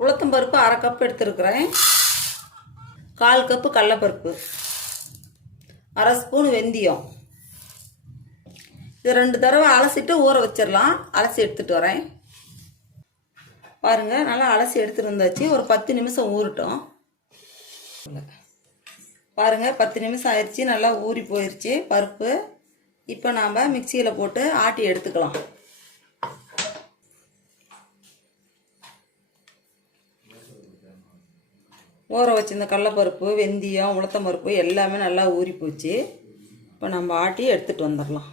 உளுத்தம்பருப்பு அரை கப் எடுத்துருக்குறேன். கால் கப்பு கடலப்பருப்பு. அரை ஸ்பூன் வெந்தயம். இது ரெண்டு தடவை அலசிட்டு ஊற வச்சிடலாம். அலசி எடுத்துகிட்டு வரேன். பாருங்கள் நல்லா அலசி எடுத்துட்டு வந்தாச்சு. ஒரு பத்து நிமிஷம் ஊறட்டும். பாருங்கள் பத்து நிமிஷம் ஆயிடுச்சு. நல்லா ஊறி போயிடுச்சு பருப்பு. இப்போ நாம் மிக்சியில் போட்டு ஆட்டி எடுத்துக்கலாம். ஊற வச்சிருந்த கடலப்பருப்பு வெந்தயம் உளுத்தம் பருப்பு எல்லாமே நல்லா ஊறி போச்சு. இப்போ நம்ம ஆட்டி எடுத்துகிட்டு வந்துடலாம்.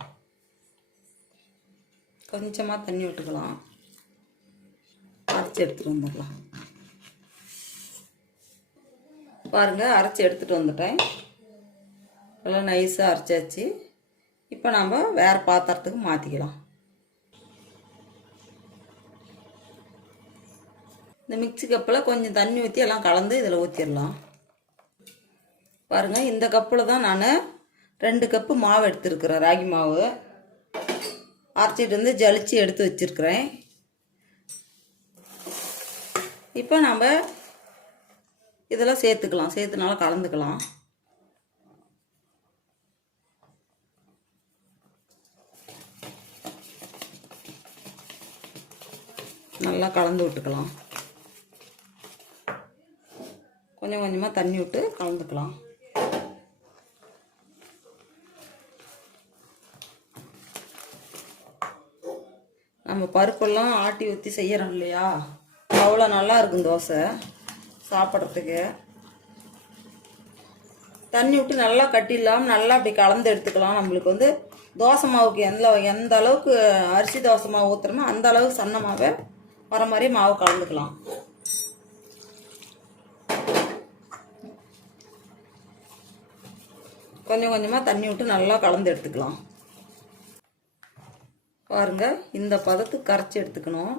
கொஞ்சமாக தண்ணி விட்டுக்கலாம். அரைச்சி எடுத்துகிட்டு வந்துடலாம். பாருங்கள் அரைச்சி எடுத்துகிட்டு வந்துட்டேன். நல்லா நைஸாக அரைச்சாச்சு. இப்போ நம்ம வேறு பாத்திரத்துக்கு மாற்றிக்கலாம் இந்த மிக்ஸி கப்பில் கொஞ்சம் தண்ணி ஊற்றி எல்லாம் கலந்து இதில் ஊற்றிடலாம் பாருங்கள் இந்த கப்பில் தான் நான் ரெண்டு கப்பு மாவு எடுத்துருக்குறேன் ராகி மாவு. அரைச்சிட்டு வந்து ஜலிச்சு எடுத்து வச்சுருக்கிறேன். இப்போ நம்ம இதெல்லாம் சேர்த்துக்கலாம் சேர்த்துனால கலந்துக்கலாம். நல்லா கலந்து விட்டுக்கலாம். கொஞ்சம் கொஞ்சமாக தண்ணி விட்டு கலந்துக்கலாம். நம்ம பருப்பெல்லாம் ஆட்டி ஊற்றி செய்கிறோம் இல்லையா? அவ்வளோ நல்லா இருக்கும் தோசை சாப்பிட்றதுக்கு. தண்ணி விட்டு நல்லா கட்டிடலாம் நல்லா அப்படி கலந்து எடுத்துக்கலாம். நம்மளுக்கு வந்து தோசை மாவுக்கு எந்த எந்த அளவுக்கு அரிசி தோசை மாவு ஊற்றுறோமோ அந்த அளவுக்கு சன்னமாகவே வர மாதிரி மாவு கலந்துக்கலாம். கொஞ்சம் கொஞ்சமாக தண்ணி விட்டு நல்லா கலந்து எடுத்துக்கலாம். பாருங்க இந்த பதத்துக்கு கரைச்சி எடுத்துக்கணும்.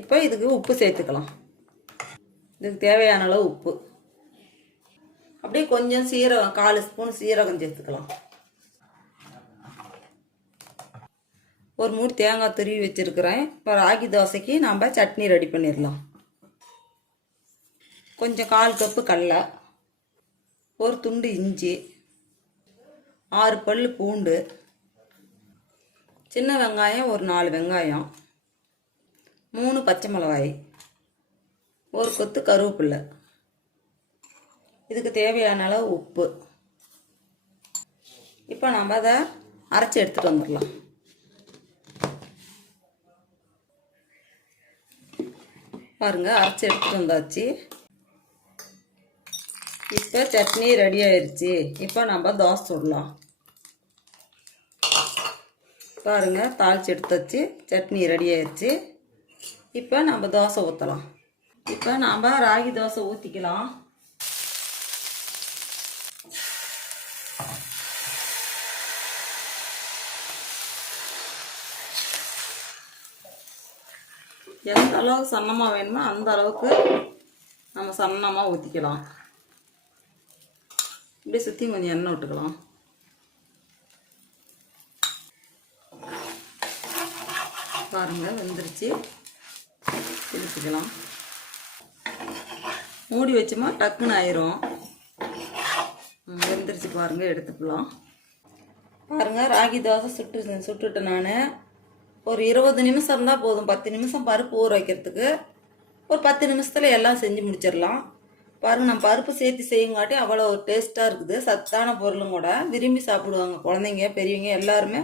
இப்போ இதுக்கு உப்பு சேர்த்துக்கலாம். இதுக்கு தேவையான அளவு உப்பு. அப்படியே கொஞ்சம் சீரகம் கால் ஸ்பூன் சீரகம் சேர்த்துக்கலாம். ஒரு மூணு தேங்காய் துருவி வச்சுருக்கிறேன். இப்போ ராகி தோசைக்கு நாம் சட்னி ரெடி பண்ணிடலாம். கொஞ்சம் கால் கப்பு கடலை. ஒரு துண்டு இஞ்சி ஆறு பல் பூண்டு சின்ன வெங்காயம் ஒரு நாலு வெங்காயம் மூணு பச்சை மிளகாய் ஒரு கொத்து கருவேப்பில்லை இதுக்கு தேவையான அளவு உப்பு. இப்போ நம்ம அதை அரைச்சி எடுத்துகிட்டு வந்துடலாம். பாருங்கள் அரைச்சி எடுத்துகிட்டு வந்தாச்சு. இப்போ சட்னி ரெடி ஆயிடுச்சு இப்போ நம்ம தோசை சுடலாம். பாருங்க தாளிச்சு எடுத்தாச்சு. சட்னி ரெடி ஆயிடுச்சு இப்போ நம்ம தோசை ஊற்றலாம் இப்போ நாம் ராகி தோசை ஊற்றிக்கலாம் எந்த அளவுக்கு சன்னமாக வேணுமோ அந்த அளவுக்கு நம்ம சன்னமாக ஊற்றிக்கலாம் இப்படியே சுற்றி கொஞ்சம் எண்ணெய் விட்டுக்கலாம். பாருங்கள் வெந்துருச்சு. பிரிச்சுக்கலாம் மூடி வச்சோமா டக்குன்னு ஆயிரும். வெந்துருச்சு பாருங்கள் எடுத்துக்கலாம். பாருங்கள் ராகி தோசை சுட்டு சுட்டுட்டேன் நான். ஒரு இருபது நிமிஷம் இருந்தால் போதும். பத்து நிமிஷம் பருப்பு ஊற வைக்கிறதுக்கு. ஒரு பத்து நிமிஷத்தில் எல்லாம் செஞ்சு முடிச்சிடலாம். பாருங்க நம்ம பருப்பு சேர்த்து செய்யுங்காட்டி அவ்வளோ டேஸ்ட்டாக இருக்குது. சத்தான பொருளும் கூட விரும்பி சாப்பிடுவாங்க. குழந்தைங்க பெரியவங்க எல்லாருமே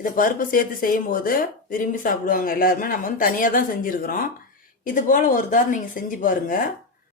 இதை பருப்பு சேர்த்து செய்யும்போது விரும்பி சாப்பிடுவாங்க எல்லாருமே. நம்ம வந்து தனியாக தான் செஞ்சுருக்குறோம். இது போல் ஒரு தாரம் நீங்கள் செஞ்சு பாருங்கள்